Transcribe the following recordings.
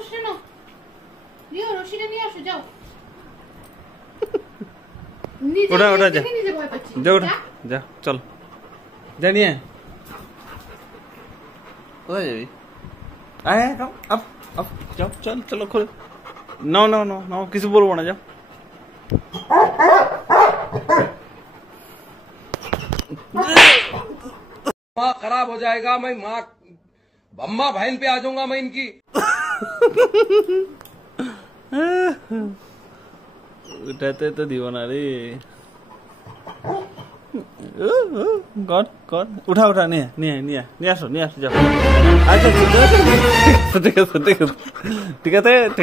রশিটা নাও, দিও রশিটা নিয়ে আসো, যাও। ওটা যা যা ওটা যা, চল যা নিয়ে। কোথায় যাবি? আয় আপ আপ যাও, চল চলো খোল। নাও নাও নাও নাও, কিছু বলবো না, যাও। माँ खराब हो जाएगा, मैं माँ अम्मा बहन पे आ जाऊंगा मैं इनकी। उठाते तो दीवाना रे। कौन कौन उठा उठा, नहीं नहीं नहीं नहीं आसो जाओ। अच्छा ठीक है ठीक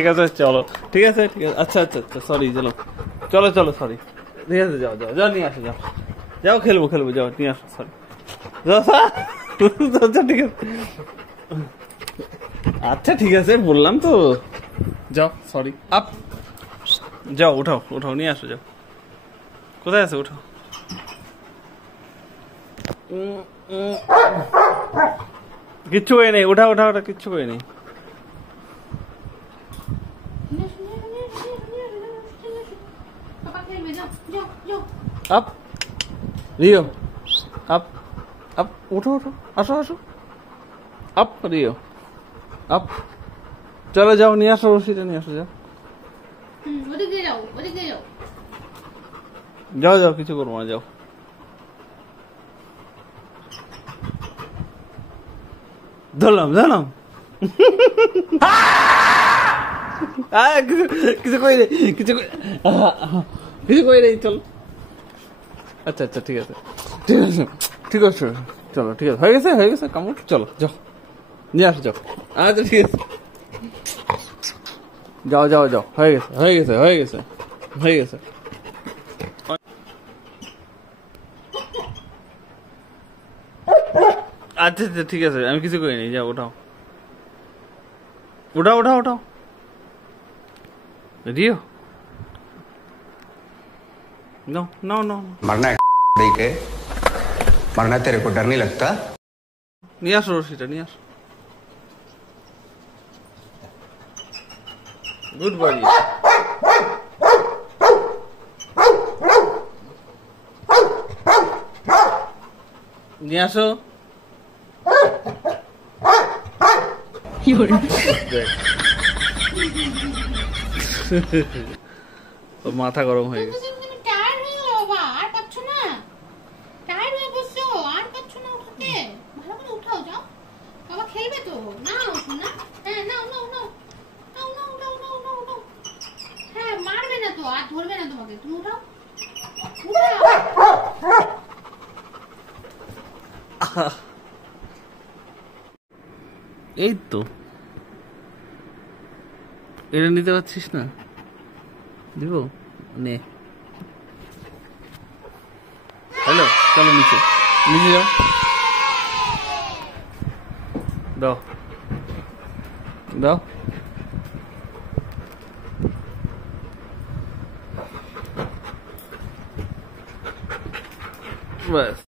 है चलो ठीक है अच्छा अच्छा अच्छा सॉरी, चलो चलो चलो सॉरी, ठीक है जाओ जाओ जाओ, नहीं आसो, जाओ जाओ, खेलबो जाओ, नहीं आसो, सॉरी अच्छा ठीक है, अच्छा ठीक है बोललाम तो, जाओ सॉरी। आप जाओ, उठाओ उठाओ, नहीं आसो, जाओ। কোথায় আছে? উঠাও। কিচ্ছু হয়ে নেই, উঠা উঠা উঠা, কিচ্ছু হয়ে নেই। আপ রিও, আপ আপ, উঠো উঠো, আসো আসো, আপ রিও, আপ চলো যাও, নিয়ে আসো রশিটা, নিয়ে আসো, যাও যাও যাও, কিছু করবো না, যাও। ধরলাম ধরলাম, কিছু কই নেই, কিছু কই নেই, চলো। আচ্ছা আচ্ছা ঠিক আছে ঠিক আছে ঠিক আছে, চলো ঠিক আছে, হয়ে গেছে কামড়, চলো যাও, নিয়ে আসো, যাও। আচ্ছা ঠিক আছে, যাও যাও যাও, হয়ে গেছে। আচ্ছা আচ্ছা ঠিক আছে, আমি কিছু করিনি, যাও উঠাও উঠাও উঠাও উঠাও, রিও नो नो नो मरना है देख के, मरना तेरे को डर नहीं लगता? नहीं आसो रशीटा, नहीं आसो, गुड बॉडी। नहीं आसो, माथा गरम हो गया। এই তো এটা নিতে পারছিস না, দিব নে। হ্যালো, চলো নিচে যাও, দাও দাও, बस।